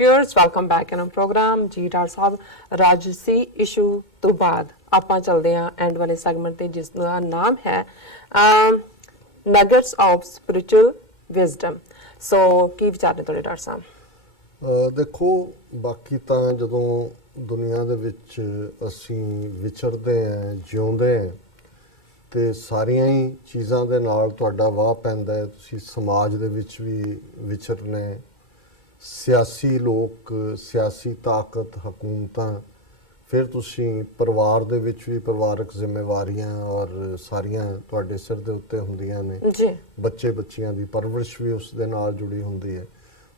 Viewers welcome back in program ਜੀ doctor ਸਾਹਿਬ ਰਾਜਸੀ ਇਸ਼ੂ ਤੋਂ ਬਾਅਦ ਆਪਾਂ ਚੱਲਦੇ ਹਾਂ ਐਂਡ ਵਾਲੇ ਸੈਗਮੈਂਟ ਤੇ ਜਿਸ ਦਾ ਨਾਮ ਹੈ ਨਗੇਟਸ ਆਫ ਸਪਿਰਿਚੁਅਲ ਵਿਜ਼ਡਮ। ਸੋ ਕੀ ਵਿਚਾਰ ਨੇ ਤੁਹਾਡੇ ਡਾਕਟਰ ਸਾਹਿਬ? ਦੇਖੋ, ਬਾਕੀ ਤਾਂ ਜਦੋਂ ਦੁਨੀਆ ਦੇ ਵਿੱਚ ਅਸੀਂ ਵਿਚਰਦੇ ਹਾਂ, ਜਿਉਂਦੇ ਹਾਂ, ਤੇ ਸਾਰੀਆਂ ਹੀ ਚੀਜ਼ਾਂ ਦੇ ਨਾਲ ਤੁਹਾਡਾ ਵਾਹ ਪੈਂਦਾ ਹੈ। ਤੁਸੀਂ ਸਮਾਜ ਦੇ ਵਿੱਚ ਵੀ ਵਿਚਰਨੇ, ਸਿਆਸੀ ਲੋਕ, ਸਿਆਸੀ ਤਾਕਤ, ਹਕੂਮਤਾਂ, ਫਿਰ ਤੁਸੀਂ ਪਰਿਵਾਰ ਦੇ ਵਿੱਚ ਵੀ ਪਰਿਵਾਰਕ ਜ਼ਿੰਮੇਵਾਰੀਆਂ ਔਰ ਸਾਰੀਆਂ ਤੁਹਾਡੇ ਸਿਰ ਦੇ ਉੱਤੇ ਹੁੰਦੀਆਂ ਨੇ ਜੀ। ਬੱਚੇ ਬੱਚਿਆਂ ਦੀ ਪਰਵਰਿਸ਼ ਵੀ ਉਸ ਦੇ ਨਾਲ ਜੁੜੀ ਹੁੰਦੀ ਹੈ।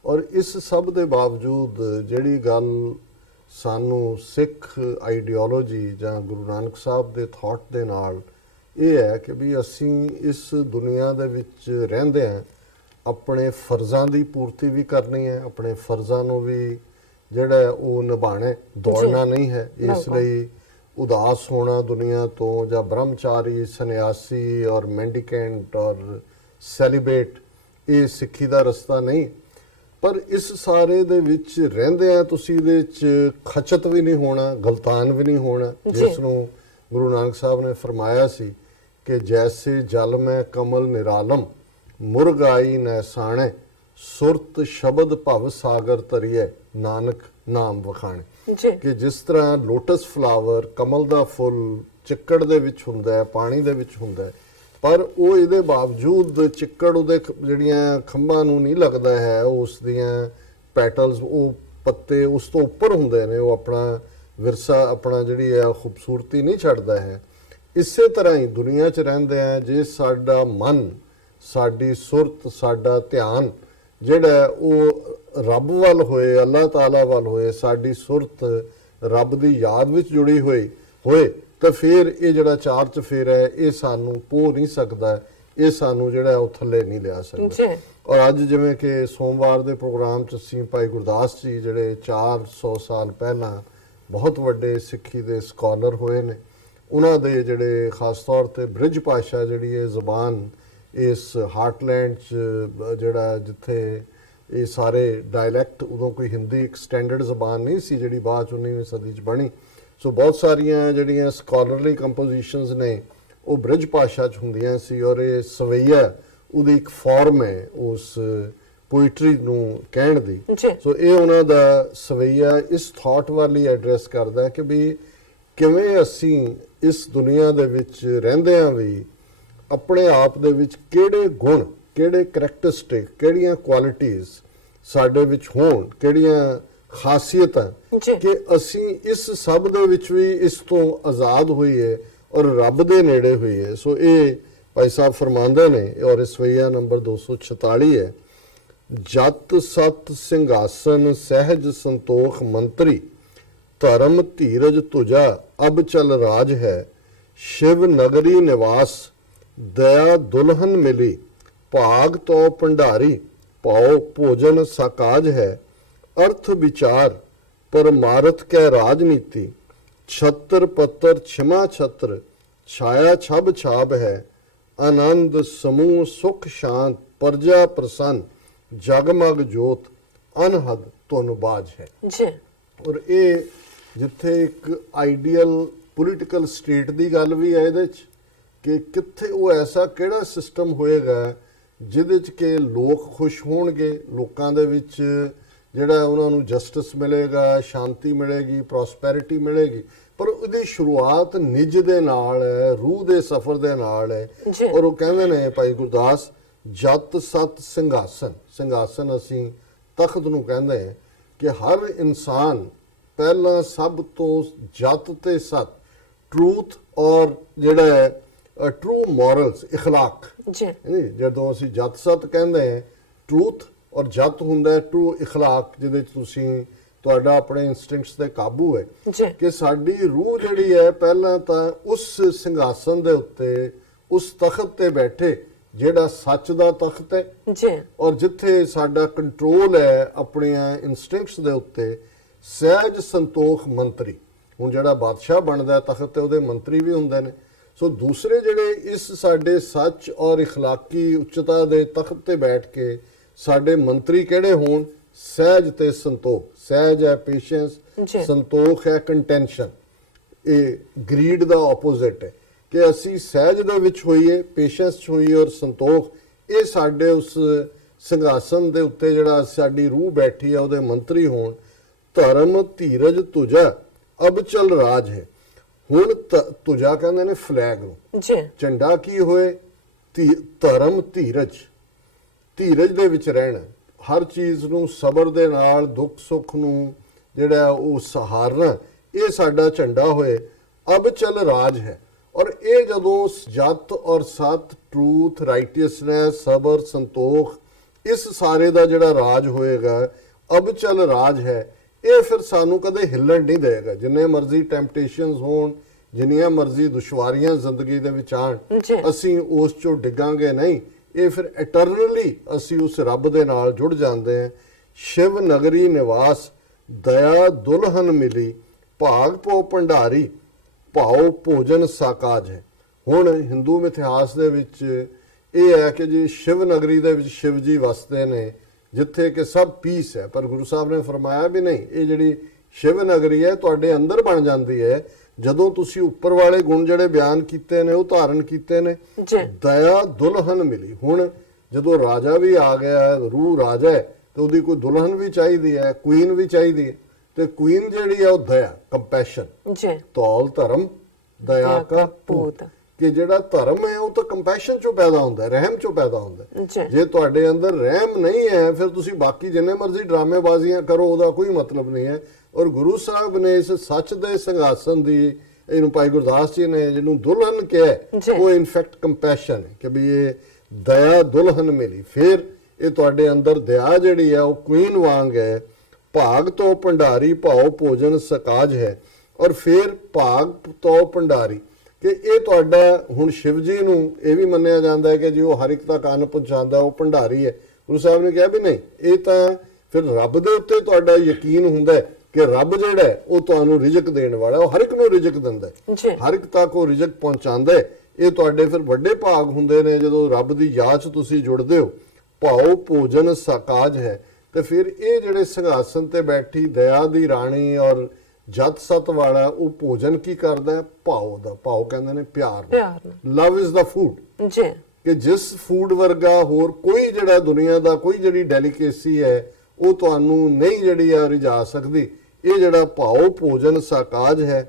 ਔਰ ਇਸ ਸਭ ਦੇ ਬਾਵਜੂਦ ਜਿਹੜੀ ਗੱਲ ਸਾਨੂੰ ਸਿੱਖ ਆਈਡੀਓਲੋਜੀ ਜਾਂ ਗੁਰੂ ਨਾਨਕ ਸਾਹਿਬ ਦੇ ਥਾਟ ਦੇ ਨਾਲ ਇਹ ਹੈ ਕਿ ਵੀ ਅਸੀਂ ਇਸ ਦੁਨੀਆ ਦੇ ਵਿੱਚ ਰਹਿੰਦੇ ਹਾਂ, ਆਪਣੇ ਫਰਜ਼ਾਂ ਦੀ ਪੂਰਤੀ ਵੀ ਕਰਨੀ ਹੈ, ਆਪਣੇ ਫਰਜ਼ਾਂ ਨੂੰ ਵੀ ਜਿਹੜਾ ਉਹ ਨਿਭਾਣਾ, ਦੌੜਨਾ ਨਹੀਂ ਹੈ। ਇਸ ਲਈ ਉਦਾਸ ਹੋਣਾ ਦੁਨੀਆ ਤੋਂ ਜਾਂ ਬ੍ਰਹਮਚਾਰੀ, ਸੰਨਿਆਸੀ ਔਰ ਮੈਂਡੀਕੈਂਟ ਔਰ ਸੈਲੀਬ੍ਰੇਟ, ਇਹ ਸਿੱਖੀ ਦਾ ਰਸਤਾ ਨਹੀਂ। ਪਰ ਇਸ ਸਾਰੇ ਦੇ ਵਿੱਚ ਰਹਿੰਦੇ ਆ ਤੁਸੀਂ ਇਹਦੇ ਵਿੱਚ ਖਚਤ ਵੀ ਨਹੀਂ ਹੋਣਾ, ਗਲਤਾਨ ਵੀ ਨਹੀਂ ਹੋਣਾ, ਜਿਸ ਨੂੰ ਗੁਰੂ ਨਾਨਕ ਸਾਹਿਬ ਨੇ ਫਰਮਾਇਆ ਸੀ ਕਿ ਜੈਸੇ ਜਲ ਮੈਂ ਕਮਲ ਨਿਰਾਲਮ ਮੁਰਗਾਈ ਨੈਸਾਣੇ ਸੁਰਤ ਸ਼ਬਦ ਭਵ ਸਾਗਰ ਤਰੀਏ ਨਾਨਕ ਨਾਮ ਵਖਾਣੇ। ਕਿ ਜਿਸ ਤਰ੍ਹਾਂ ਲੋਟਸ ਫਲਾਵਰ, ਕਮਲ ਦਾ ਫੁੱਲ ਚਿੱਕੜ ਦੇ ਵਿੱਚ ਹੁੰਦਾ ਹੈ, ਪਾਣੀ ਦੇ ਵਿੱਚ ਹੁੰਦਾ ਹੈ, ਪਰ ਉਹ ਇਹਦੇ ਬਾਵਜੂਦ ਚਿੱਕੜ ਉਹਦੇ ਜਿਹੜੀਆਂ ਖੰਭਾਂ ਨੂੰ ਨਹੀਂ ਲੱਗਦਾ ਹੈ, ਉਸ ਦੀਆਂ ਪੈਟਲਸ, ਉਹ ਪੱਤੇ ਉਸ ਤੋਂ ਉੱਪਰ ਹੁੰਦੇ ਨੇ, ਉਹ ਆਪਣਾ ਵਿਰਸਾ, ਆਪਣਾ ਜਿਹੜੀ ਹੈ ਖੂਬਸੂਰਤੀ ਨਹੀਂ ਛੱਡਦਾ ਹੈ। ਇਸੇ ਤਰ੍ਹਾਂ ਹੀ ਦੁਨੀਆ 'ਚ ਰਹਿੰਦੇ ਆ, ਜੇ ਸਾਡਾ ਮਨ, ਸਾਡੀ ਸੁਰਤ, ਸਾਡਾ ਧਿਆਨ ਜਿਹੜਾ ਉਹ ਰੱਬ ਵੱਲ ਹੋਏ, ਅੱਲਾਹ ਤਾਲਾ ਵੱਲ ਹੋਏ, ਸਾਡੀ ਸੁਰਤ ਰੱਬ ਦੀ ਯਾਦ ਵਿੱਚ ਜੁੜੀ ਹੋਏ ਤਾਂ ਫਿਰ ਇਹ ਜਿਹੜਾ ਚਾਰ ਚਫੇਰਾ ਹੈ ਇਹ ਸਾਨੂੰ ਪੋਹ ਨਹੀਂ ਸਕਦਾ, ਇਹ ਸਾਨੂੰ ਜਿਹੜਾ ਉਹ ਥੱਲੇ ਨਹੀਂ ਲਿਆ ਸਕਦਾ। ਔਰ ਅੱਜ ਜਿਵੇਂ ਕਿ ਸੋਮਵਾਰ ਦੇ ਪ੍ਰੋਗਰਾਮ 'ਚ ਅਸੀਂ ਭਾਈ ਗੁਰਦਾਸ ਜੀ ਜਿਹੜੇ 400 ਸਾਲ ਪਹਿਲਾਂ ਬਹੁਤ ਵੱਡੇ ਸਿੱਖੀ ਦੇ ਸਕਾਲਰ ਹੋਏ ਨੇ, ਉਹਨਾਂ ਦੇ ਜਿਹੜੇ ਖਾਸ ਤੌਰ ਤੇ ਬ੍ਰਿਜ ਭਾਸ਼ਾ ਜਿਹੜੀ ਇਹ ਜ਼ਬਾਨ ਇਸ ਹਾਰਟਲੈਂਡ 'ਚ ਜਿਹੜਾ ਜਿੱਥੇ ਇਹ ਸਾਰੇ ਡਾਇਲੈਕਟ, ਉਦੋਂ ਕੋਈ ਹਿੰਦੀ ਇੱਕ ਸਟੈਂਡਰਡ ਜ਼ਬਾਨ ਨਹੀਂ ਸੀ ਜਿਹੜੀ ਬਾਅਦ 'ਚ 19ਵੀਂ ਸਦੀ 'ਚ ਬਣੀ। ਸੋ ਬਹੁਤ ਸਾਰੀਆਂ ਜਿਹੜੀਆਂ ਸਕਾਲਰਲੀ ਕੰਪੋਜੀਸ਼ਨਸ ਨੇ ਉਹ ਬ੍ਰਿਜ ਭਾਸ਼ਾ 'ਚ ਹੁੰਦੀਆਂ ਸੀ, ਔਰ ਇਹ ਸਵਈਆ ਉਹਦੀ ਇੱਕ ਫਾਰਮ ਹੈ ਉਸ ਪੋਇਟਰੀ ਨੂੰ ਕਹਿਣ ਦੀ। ਸੋ ਇਹ ਉਹਨਾਂ ਦਾ ਸਵਈਆ ਇਸ ਥਾਟ ਵਾਲੀ ਐਡਰੈਸ ਕਰਦਾ ਕਿ ਵੀ ਕਿਵੇਂ ਅਸੀਂ ਇਸ ਦੁਨੀਆ ਦੇ ਵਿੱਚ ਰਹਿੰਦਿਆਂ ਵੀ ਆਪਣੇ ਆਪ ਦੇ ਵਿੱਚ ਕਿਹੜੇ ਗੁਣ, ਕਿਹੜੇ ਕਰੈਕਟਰਿਸਟਿਕ, ਕਿਹੜੀਆਂ ਕੁਆਲਿਟੀਜ਼ ਸਾਡੇ ਵਿੱਚ ਹੋਣ, ਕਿਹੜੀਆਂ ਖਾਸੀਅਤਾਂ, ਕਿ ਅਸੀਂ ਇਸ ਸਭ ਦੇ ਵਿੱਚ ਵੀ ਇਸ ਤੋਂ ਆਜ਼ਾਦ ਹੋਈਏ ਔਰ ਰੱਬ ਦੇ ਨੇੜੇ ਹੋਈਏ। ਸੋ ਇਹ ਭਾਈ ਸਾਹਿਬ ਫਰਮਾਉਂਦੇ ਨੇ, ਔਰ ਇਸ ਸਵਈਆ ਨੰਬਰ 246 ਹੈ, ਜਤ ਸਤ ਸਿੰਘਾਸਨ ਸਹਿਜ ਸੰਤੋਖ ਮੰਤਰੀ ਧਰਮ ਧੀਰਜ ਤੁਜਾ ਅਬ ਚਲ ਰਾਜ ਹੈ ਸ਼ਿਵ ਨਗਰੀ ਨਿਵਾਸ ਦਇਆ ਦੁਲਹਨ ਮਿਲੀ ਭਾਗ ਤੋਂ ਭੰਡਾਰੀ ਪਾਓ ਭੋਜਨ ਸਾਕਾਜ ਹੈ ਅਰਥ ਵਿਚਾਰ ਪਰਮਾਰਥ ਕੈ ਰਾਜਨੀਤੀ ਛਤਰ ਪੱਤਰ ਛਿਮਾ ਛਤਰ ਛਾਇਆ ਛਬ ਛਾਬ ਹੈ ਆਨੰਦ ਸਮੂਹ ਸੁਖ ਸ਼ਾਂਤ ਪਰਜਾ ਪ੍ਰਸੰਨ ਜਗਮਗ ਜੋਤ ਅਨਹਦ ਤੁਹਾਨੂੰ ਬਾਜ ਹੈ ਜੀ। ਔਰ ਇਹ ਜਿੱਥੇ ਇੱਕ ਆਈਡੀਅਲ ਪੋਲੀਟੀਕਲ ਸਟੇਟ ਦੀ ਗੱਲ ਵੀ ਹੈ ਇਹਦੇ 'ਚ ਕਿ ਕਿੱਥੇ ਉਹ ਐਸਾ ਕਿਹੜਾ ਸਿਸਟਮ ਹੋਏਗਾ ਜਿਹਦੇ 'ਚ ਕਿ ਲੋਕ ਖੁਸ਼ ਹੋਣਗੇ, ਲੋਕਾਂ ਦੇ ਵਿੱਚ ਜਿਹੜਾ ਉਹਨਾਂ ਨੂੰ ਜਸਟਿਸ ਮਿਲੇਗਾ, ਸ਼ਾਂਤੀ ਮਿਲੇਗੀ, ਪ੍ਰੋਸਪੈਰਿਟੀ ਮਿਲੇਗੀ। ਪਰ ਉਹਦੀ ਸ਼ੁਰੂਆਤ ਨਿੱਜ ਦੇ ਨਾਲ ਹੈ, ਰੂਹ ਦੇ ਸਫ਼ਰ ਦੇ ਨਾਲ ਹੈ। ਔਰ ਉਹ ਕਹਿੰਦੇ ਨੇ ਭਾਈ ਗੁਰਦਾਸ, ਜਤ ਸਤ ਸਿੰਘਾਸਨ, ਸਿੰਘਾਸਨ ਅਸੀਂ ਤਖਤ ਨੂੰ ਕਹਿੰਦੇ ਹਾਂ ਕਿ ਹਰ ਇਨਸਾਨ ਪਹਿਲਾਂ ਸਭ ਤੋਂ ਜਤ ਤੇ ਸਤ, ਟਰੂਥ ਔਰ ਜਿਹੜਾ ਹੈ ਟਰੂ ਮੋਰਲਸ, ਇਖਲਾਕ, ਜਦੋਂ ਅਸੀਂ ਜਤ ਸਤ ਕਹਿੰਦੇ ਹਾਂ, ਟਰੂਥ ਔਰ ਜਤ ਹੁੰਦਾ ਟਰੂ ਇਖਲਾਕ, ਜਿਹਦੇ 'ਚ ਤੁਸੀਂ ਤੁਹਾਡਾ ਆਪਣੇ ਇਨਸਟਿੰਕਟਸ ਤੇ ਕਾਬੂ ਹੈ ਕਿ ਸਾਡੀ ਰੂਹ ਜਿਹੜੀ ਹੈ ਪਹਿਲਾਂ ਤਾਂ ਉਸ ਸਿੰਘਾਸਨ ਦੇ ਉੱਤੇ, ਉਸ ਤਖਤ ਤੇ ਬੈਠੇ ਜਿਹੜਾ ਸੱਚ ਦਾ ਤਖਤ ਹੈ, ਔਰ ਜਿੱਥੇ ਸਾਡਾ ਕੰਟਰੋਲ ਹੈ ਆਪਣੀਆਂ ਇਨਸਟਿੰਕਟਸ ਦੇ ਉੱਤੇ। ਸਹਿਜ ਸੰਤੋਖ ਮੰਤਰੀ, ਹੁਣ ਜਿਹੜਾ ਬਾਦਸ਼ਾਹ ਬਣਦਾ ਤਖਤ ਤੇ ਉਹਦੇ ਮੰਤਰੀ ਵੀ ਹੁੰਦੇ ਨੇ। ਸੋ ਦੂਸਰੇ ਜਿਹੜੇ ਇਸ ਸਾਡੇ ਸੱਚ ਔਰ ਇਖਲਾਕੀ ਉੱਚਤਾ ਦੇ ਤਖਤ ਤੇ ਬੈਠ ਕੇ ਸਾਡੇ ਮੰਤਰੀ ਕਿਹੜੇ ਹੋਣ, ਸਹਿਜ ਤੇ ਸੰਤੋਖ। ਸਹਿਜ ਹੈ ਪੇਸ਼ੈਂਸ, ਜੀ। ਸੰਤੋਖ ਹੈ ਕੰਟੈਂਸ਼ਨ। ਇਹ ਗਰੀਡ ਦਾ ਆਪੋਜ਼ਿਟ ਹੈ ਕਿ ਅਸੀਂ ਸਹਿਜ ਦੇ ਵਿੱਚ ਹੋਈਏ, ਪੇਸ਼ੈਂਸ 'ਚ ਹੋਈਏ ਔਰ ਸੰਤੋਖ। ਇਹ ਸਾਡੇ ਉਸ ਸਿੰਘਾਸਨ ਦੇ ਉੱਤੇ ਜਿਹੜਾ ਸਾਡੀ ਰੂਹ ਬੈਠੀ ਆ ਉਹਦੇ ਮੰਤਰੀ ਹੋਣ। ਧਰਮ ਧੀਰਜ ਤੁਜਾ ਅਬ ਚਲ ਰਾਜ ਹੈ। ਹੁਣ ਤੁਜਾ ਕਹਿੰਦੇ ਨੇ ਫਲੈਗ ਨੂੰ। ਜੀ। ਝੰਡਾ ਕੀ ਹੋਏ? ਧਰਮ ਧੀਰਜ। ਧੀਰਜ ਦੇ ਵਿੱਚ ਰਹਿਣਾ, ਹਰ ਚੀਜ਼ ਨੂੰ ਸਬਰ ਦੇ ਨਾਲ, ਦੁੱਖ ਸੁੱਖ ਨੂੰ ਜਿਹੜਾ ਉਹ ਸਹਾਰਨਾ, ਇਹ ਸਾਡਾ ਝੰਡਾ ਹੋਏ। ਅਬ ਚਲ ਰਾਜ ਹੈ। ਔਰ ਇਹ ਜਦੋਂ ਜਤ ਔਰ ਸਤ, ਟਰੂਥ, ਰਾਈਟੀਅਸਨੈਸ, ਸਬਰ, ਸੰਤੋਖ, ਇਸ ਸਾਰੇ ਦਾ ਜਿਹੜਾ ਰਾਜ ਹੋਏਗਾ, ਅਬ ਚਲ ਰਾਜ ਹੈ, ਇਹ ਫਿਰ ਸਾਨੂੰ ਕਦੇ ਹਿੱਲਣ ਨਹੀਂ ਦੇਗਾ। ਜਿੰਨੇ ਮਰਜ਼ੀ ਟੈਂਪਟੇਸ਼ਨਸ ਹੋਣ, ਜਿੰਨੀਆਂ ਮਰਜ਼ੀ ਦੁਸ਼ਵਾਰੀਆਂ ਜ਼ਿੰਦਗੀ ਦੇ ਵਿੱਚ ਆਣ, ਅਸੀਂ ਉਸ ਚੋਂ ਡਿੱਗਾਂਗੇ ਨਹੀਂ। ਇਹ ਫਿਰ ਇਟਰਨਲੀ ਅਸੀਂ ਉਸ ਰੱਬ ਦੇ ਨਾਲ ਜੁੜ ਜਾਂਦੇ ਹਾਂ। ਸ਼ਿਵ ਨਗਰੀ ਨਿਵਾਸ ਦਇਆ ਦੁਲਹਨ ਮਿਲੀ, ਭਾਗ ਪੋ ਭੰਡਾਰੀ ਭਾਉ ਭੋਜਨ ਸਾਕਾਜ ਹੈ। ਹੁਣ ਹਿੰਦੂ ਮਿਥਿਹਾਸ ਦੇ ਵਿੱਚ ਇਹ ਹੈ ਕਿ ਜੀ ਸ਼ਿਵ ਨਗਰੀ ਦੇ ਵਿੱਚ ਸ਼ਿਵ ਜੀ ਵਸਦੇ ਨੇ, ਜਿੱਥੇ ਕਿ ਸਭ ਪੀਸ ਹੈ। ਪਰ ਗੁਰੂ ਸਾਹਿਬ ਨੇ ਫਰਮਾਇਆ ਵੀ ਨਹੀਂ, ਇਹ ਜਿਹੜੀ ਸ਼ਿਵ ਨਗਰੀ ਹੈ ਤੁਹਾਡੇ ਅੰਦਰ ਬਣ ਜਾਂਦੀ ਹੈ ਜਦੋਂ ਤੁਸੀਂ ਉੱਪਰ ਵਾਲੇ ਗੁਣ ਜਿਹੜੇ ਬਿਆਨ ਕੀਤੇ ਨੇ ਉਹ ਧਾਰਨ ਕੀਤੇ ਨੇ। ਦਇਆ ਦੁਲਹਨ ਮਿਲੀ। ਹੁਣ ਜਦੋਂ ਰਾਜਾ ਵੀ ਆ ਗਿਆ, ਰੂਹ ਰਾਜਾ ਹੈ, ਤੇ ਉਹਦੀ ਕੋਈ ਦੁਲਹਨ ਵੀ ਚਾਹੀਦੀ ਹੈ, ਕੁਈਨ ਵੀ ਚਾਹੀਦੀ ਹੈ। ਤੇ ਕੁਈਨ ਜਿਹੜੀ ਹੈ ਉਹ ਦਇਆ, ਕੰਪੈਸ਼ਨ। ਤੌਲ ਧਰਮ ਦਇਆ ਕਾ ਪੂਤ। ਕਿ ਜਿਹੜਾ ਧਰਮ ਹੈ ਉਹ ਤਾਂ ਕੰਪੈਸ਼ਨ ਚੋਂ ਪੈਦਾ ਹੁੰਦਾ ਹੈ, ਰਹਿਮ ਚੋਂ ਪੈਦਾ ਹੁੰਦਾ ਹੈ। ਜੇ ਤੁਹਾਡੇ ਅੰਦਰ ਰਹਿਮ ਨਹੀਂ ਹੈ, ਫਿਰ ਤੁਸੀਂ ਬਾਕੀ ਜਿੰਨੇ ਮਰਜ਼ੀ ਡਰਾਮੇਬਾਜ਼ੀਆਂ ਕਰੋ, ਉਹਦਾ ਕੋਈ ਮਤਲਬ ਨਹੀਂ ਹੈ। ਔਰ ਗੁਰੂ ਸਾਹਿਬ ਨੇ ਇਸ ਸੱਚ ਦੇ ਸਿੰਘਾਸਨ ਦੀ, ਇਹਨੂੰ ਭਾਈ ਗੁਰਦਾਸ ਜੀ ਨੇ ਜਿਹਨੂੰ ਦੁਲਹਨ ਕਿਹਾ, ਉਹ ਇਨਫੈਕਟ ਕੰਪੈਸ਼ਨ ਹੈ ਕਿ ਵੀ ਇਹ ਦਇਆ ਦੁਲਹਨ ਮਿਲੀ। ਫਿਰ ਇਹ ਤੁਹਾਡੇ ਅੰਦਰ ਦਇਆ ਜਿਹੜੀ ਹੈ ਉਹ ਕੁਈਨ ਵਾਂਗ ਹੈ। ਭਾਗ ਤੋਂ ਭੰਡਾਰੀ ਭਾਉ ਭੋਜਨ ਸਕਾਜ ਹੈ। ਔਰ ਫਿਰ ਭਾਗ ਤੋਂ ਭੰਡਾਰੀ ਕਿ ਇਹ ਤੁਹਾਡਾ, ਹੁਣ ਸ਼ਿਵ ਜੀ ਨੂੰ ਇਹ ਵੀ ਮੰਨਿਆ ਜਾਂਦਾ ਹੈ ਕਿ ਜੀ ਉਹ ਹਰ ਇੱਕ ਤੱਕ ਅੰਨ ਪਹੁੰਚਾਉਂਦਾ, ਉਹ ਭੰਡਾਰੀ ਹੈ। ਗੁਰੂ ਸਾਹਿਬ ਨੇ ਕਿਹਾ ਵੀ ਨਹੀਂ, ਇਹ ਤਾਂ ਫਿਰ ਰੱਬ ਦੇ ਉੱਤੇ ਤੁਹਾਡਾ ਯਕੀਨ ਹੁੰਦਾ ਹੈ ਕਿ ਰੱਬ ਜਿਹੜਾ ਹੈ ਉਹ ਤੁਹਾਨੂੰ ਰਿਜ਼ਕ ਦੇਣ ਵਾਲਾ, ਉਹ ਹਰ ਇੱਕ ਨੂੰ ਰਿਜ਼ਕ ਦਿੰਦਾ ਹੈ, ਹਰ ਇੱਕ ਤੱਕ ਉਹ ਰਿਜ਼ਕ ਪਹੁੰਚਾਉਂਦਾ ਹੈ। ਇਹ ਤੁਹਾਡੇ ਫਿਰ ਵੱਡੇ ਭਾਗ ਹੁੰਦੇ ਨੇ ਜਦੋਂ ਰੱਬ ਦੀ ਯਾਦ 'ਚ ਤੁਸੀਂ ਜੁੜਦੇ ਹੋ। ਭਾਉ ਭੋਜਨ ਸਾਕਾਜ ਹੈ। ਤੇ ਫਿਰ ਇਹ ਜਿਹੜੇ ਸਿੰਘਾਸਨ ਤੇ ਬੈਠੀ ਦਇਆ ਦੀ ਰਾਣੀ ਔਰ ਜਤ ਸਤ ਵਾਲਾ, ਉਹ ਭੋਜਨ ਕੀ ਕਰਦਾ ਹੈ? ਭਾਉ ਦਾ। ਭਾਉ ਕਹਿੰਦੇ ਨੇ ਪਿਆਰ। ਲਵ ਇਜ਼ ਦਾ ਫੂਡ। ਕਿ ਜਿਸ ਫੂਡ ਵਰਗਾ ਹੋਰ ਕੋਈ ਜਿਹੜਾ ਦੁਨੀਆ ਦਾ ਕੋਈ ਜਿਹੜੀ ਡੈਲੀਕੇਸੀ ਹੈ ਉਹ ਤੁਹਾਨੂੰ ਨਹੀਂ ਜਿਹੜੀ ਆ ਰਿਝਾ ਸਕਦੀ। ਇਹ ਜਿਹੜਾ ਭਾਉ ਭੋਜਨ ਸਾਕਾਜ ਹੈ।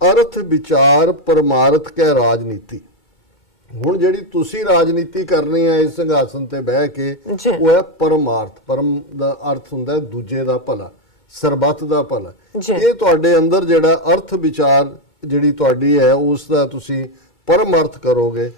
ਅਰਥ ਵਿਚਾਰ ਪਰਮਾਰਥ ਕੈ ਰਾਜਨੀਤੀ। ਹੁਣ ਜਿਹੜੀ ਤੁਸੀਂ ਰਾਜਨੀਤੀ ਕਰਨੀ ਹੈ ਇਸ ਸਿੰਘਾਸਨ ਤੇ ਬਹਿ ਕੇ, ਉਹ ਹੈ ਪਰਮਾਰਥ। ਪਰਮ ਦਾ ਅਰਥ ਹੁੰਦਾ ਹੈ ਦੂਜੇ ਦਾ ਭਲਾ, ਸਰਬੱਤ ਦਾ ਭਲਾ। ਇਹ ਤੁਹਾਡੇ ਅੰਦਰ ਜਿਹੜਾ ਅਰਥ ਵਿਚਾਰ ਜਿਹੜੀ ਤੁਹਾਡੀ ਹੈ ਉਸ ਦਾ ਤੁਸੀਂ ਪਰਮ ਅਰਥ ਕਰੋਗੇ।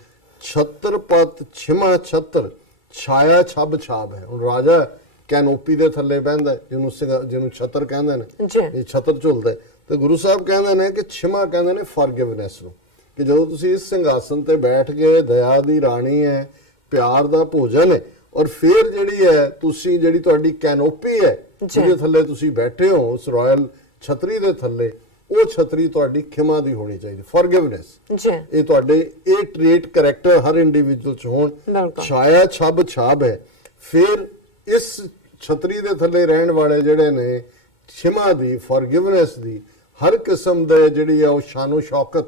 ਛਤਰਪਤ ਛਿਮਾ ਛਤਰ ਛਾਇਆ ਛਬ ਛਾਬ ਹੈ। ਹੁਣ ਰਾਜਾ ਕੈਨੋਪੀ ਦੇ ਥੱਲੇ ਬਹਿੰਦਾ, ਜਿਹਨੂੰ ਛਤਰ ਕਹਿੰਦੇ ਨੇ, ਇਹ ਛਤਰ ਝੁਲਦਾ। ਤੇ ਗੁਰੂ ਸਾਹਿਬ ਕਹਿੰਦੇ ਨੇ ਕਿ ਛਿਮਾ ਕਹਿੰਦੇ ਨੇ ਫॉरगिवनेस ਨੂੰ, ਕਿ ਜਦੋਂ ਤੁਸੀਂ ਇਸ ਸਿੰਘਾਸਨ ਤੇ ਬੈਠ ਗਏ, ਦਇਆ ਦੀ ਰਾਣੀ ਹੈ, ਪਿਆਰ ਦਾ ਭੋਜਨ ਹੈ, ਔਰ ਫਿਰ ਜਿਹੜੀ ਹੈ ਤੁਸੀਂ ਜਿਹੜੀ ਤੁਹਾਡੀ ਕੈਨੋਪੀ ਹੈ ਜਿਹਦੇ ਥੱਲੇ ਤੁਸੀਂ ਬੈਠੇ ਹੋ, ਉਸ ਰਾਇਲ ਛਤਰੀ ਦੇ ਥੱਲੇ, ਉਹ ਛਤਰੀ ਤੁਹਾਡੀ ਖਿਮਾ ਦੀ ਹੋਣੀ ਚਾਹੀਦੀ, ਫॉरगिवनेस। ਇਹ ਤੁਹਾਡੇ ਇਹ ਟ੍ਰੇਟ ਕਰੈਕਟਰ ਹਰ ਇੰਡੀਵਿਜੂਅਲ ਚ ਹੋਣ। ਛਾਇਆ ਛਬ ਛਾਬ ਹੈ। ਫਿਰ ਇਸ ਛਤਰੀ ਦੇ ਥੱਲੇ ਰਹਿਣ ਵਾਲੇ ਜਿਹੜੇ ਨੇ ਖਿਮਾ ਦੀ, ਫॉरगिवनेस ਦੀ, ਹਰ ਕਿਸਮ ਦੇ ਜਿਹੜੀ ਆ ਉਹ ਸ਼ਾਨੋ ਸ਼ੌਕਤ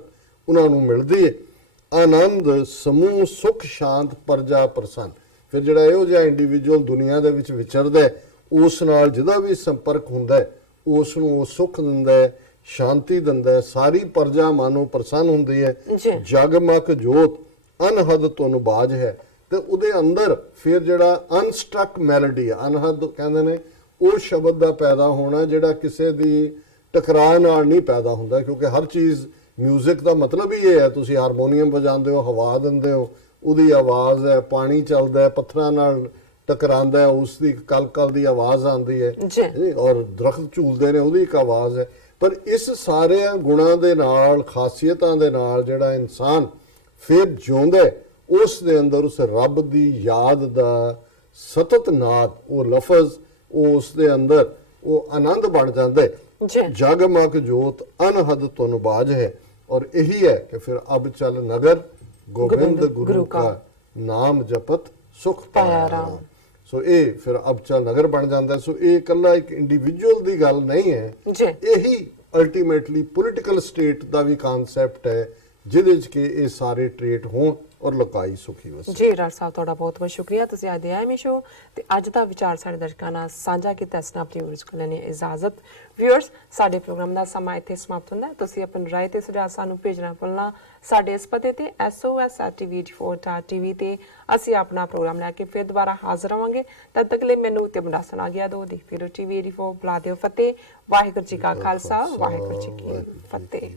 ਉਹਨਾਂ ਨੂੰ ਮਿਲਦੀ ਹੈ। ਆਨੰਦ ਸਮੂਹ ਸੁਖ ਸ਼ਾਂਤ ਪਰਜਾ ਪ੍ਰਸੰਨ। ਫਿਰ ਜਿਹੜਾ ਇਹੋ ਜਿਹਾ ਇੰਡੀਵਿਜੂਅਲ ਦੁਨੀਆ ਦੇ ਵਿੱਚ ਵਿਚਰਦਾ, ਉਸ ਨਾਲ ਜਿਹਦਾ ਵੀ ਸੰਪਰਕ ਹੁੰਦਾ ਹੈ ਉਸ ਨੂੰ ਉਹ ਸੁੱਖ ਦਿੰਦਾ ਹੈ, ਸ਼ਾਂਤੀ ਦਿੰਦਾ ਹੈ, ਸਾਰੀ ਪਰਜਾ ਮਾਨੋ ਪ੍ਰਸੰਨ ਹੁੰਦੀ ਹੈ। ਜਗਮਗ ਜੋਤ ਅਨਹਦ ਧੁਨ ਬਾਜ ਹੈ। ਤੇ ਉਹਦੇ ਅੰਦਰ ਫਿਰ ਜਿਹੜਾ ਅਨਸਟਰਕ ਮੈਲੋਡੀ ਹੈ, ਅਨਹਦ ਕਹਿੰਦੇ ਨੇ ਉਹ ਸ਼ਬਦ ਦਾ ਪੈਦਾ ਹੋਣਾ ਜਿਹੜਾ ਕਿਸੇ ਦੀ ਟਕਰਾਅ ਨਾਲ ਨਹੀਂ ਪੈਦਾ ਹੁੰਦਾ, ਕਿਉਂਕਿ ਹਰ ਚੀਜ਼ ਮਿਊਜ਼ਿਕ ਦਾ ਮਤਲਬ ਹੀ ਇਹ ਹੈ, ਤੁਸੀਂ ਹਾਰਮੋਨੀਅਮ ਵਜਾਉਂਦੇ ਹੋ, ਹਵਾ ਦਿੰਦੇ ਹੋ, ਉਹਦੀ ਆਵਾਜ਼ ਹੈ, ਪਾਣੀ ਚੱਲਦਾ ਹੈ, ਪੱਥਰਾਂ ਨਾਲ ਟਕਰਾਉਂਦਾ ਹੈ, ਉਸ ਦੀ ਕਲ ਕਲ ਦੀ ਆਵਾਜ਼ ਆਉਂਦੀ ਹੈ, ਔਰ ਦਰਖਤ ਝੂਲਦੇ ਨੇ, ਉਹਦੀ ਇੱਕ ਆਵਾਜ਼ ਹੈ। ਪਰ ਇਸ ਸਾਰੇ ਗੁਣਾਂ ਦੇ ਨਾਲ, ਖਾਸੀਅਤਾਂ ਦੇ ਨਾਲ ਜਿਹੜਾ ਇਨਸਾਨ ਫਿਰ ਜਿਉਂਦਾ, ਉਸ ਦੇ ਅੰਦਰ ਉਸ ਰੱਬ ਦੀ ਯਾਦ ਦਾ ਸਤਤ ਨਾਦ, ਉਹ ਲਫ਼ਜ਼, ਉਹ ਉਸ ਦੇ ਅੰਦਰ ਉਹ ਆਨੰਦ ਬਣ ਜਾਂਦਾ ਹੈ। ਜਗਮਗ ਜੋਤ ਅਨਹਦ ਧੁਨ ਬਾਜ ਹੈ। ਔਰ ਇਹੀ ਹੈ ਕਿ ਫਿਰ ਅਬ ਚਲ ਨਗਰ ਗੋਬਿੰਦ ਗੁਰੂ ਕਾ ਨਾਮ ਜਪਤ ਸੁਖ ਪਾਇਆ ਰਾਮ। ਸੋ ਇਹ ਫਿਰ ਅਬਚਲ ਨਗਰ ਬਣ ਜਾਂਦਾ। ਸੋ ਇਹ ਇਕੱਲਾ ਇੱਕ ਇੰਡੀਵਿਜੂਅਲ ਦੀ ਗੱਲ ਨਹੀਂ ਹੈ ਜੀ। ਇਹੀ ਅਲਟੀਮੇਟਲੀ ਪੋਲੀਟੀਕਲ ਸਟੇਟ ਦਾ ਵੀ ਕਨਸੈਪਟ ਹੈ ਜਿਹਦੇ 'ਚ ਕਿ ਇਹ ਸਾਰੇ ਟ੍ਰੇਟ ਹੋਣ ਔਰ ਲੋਕਾਈ ਸੁਖੀ ਵਸੇ। ਜੀ ਰਾਜ ਸਾਹਿਬ, ਤੁਹਾਡਾ ਬਹੁਤ ਬਹੁਤ ਸ਼ੁਕਰੀਆ। ਤੁਸੀਂ ਅੱਜ ਦੇ ਐਮੀ ਸ਼ੋ ਤੇ ਅੱਜ ਦਾ ਵਿਚਾਰ ਸਾਡੇ ਦਰਸ਼ਕਾਂ ਨਾਲ ਸਾਂਝਾ ਕੀਤਾ। ਇਸ ਨਾਲ ਆਪਣੀ ਵਿਊਅਰਸ ਕੋਲ ਲੈਣੀ ਇਜਾਜ਼ਤ। ਵਿਊਅਰਸ, ਸਾਡੇ ਪ੍ਰੋਗਰਾਮ ਦਾ ਸਮਾਂ ਇੱਥੇ ਸਮਾਪਤ ਹੁੰਦਾ ਹੈ। ਤੁਸੀਂ ਆਪਣੀ ਰਾਏ ਤੇ ਸੁਝਾਅ ਸਾਨੂੰ ਭੇਜਣਾ ਭੁੱਲਣਾ। ਸਾਡੇ ਇਸ ਪਤੇ ਤੇ SOS@tv4.tv ਤੇ ਅਸੀਂ ਆਪਣਾ ਪ੍ਰੋਗਰਾਮ ਲੈ ਕੇ ਫਿਰ ਦੁਬਾਰਾ ਹਾਜ਼ਰ ਹੋਵਾਂਗੇ। ਤਦ ਤੱਕ ਲਈ ਮੈਨੂੰ ਤੇ ਮੁੰਡਾਸਨ ਆ ਗਿਆ ਦੋ ਦੀ ਫਿਰ TV 84 ਬੁਲਾ ਦਿਓ ਫਤਿਹ। ਵਾਹਿਗੁਰੂ ਜੀ ਕਾ ਖਾਲਸਾ, ਵਾਹਿਗੁਰੂ ਜੀ ਕੀ ਫਤਿਹ।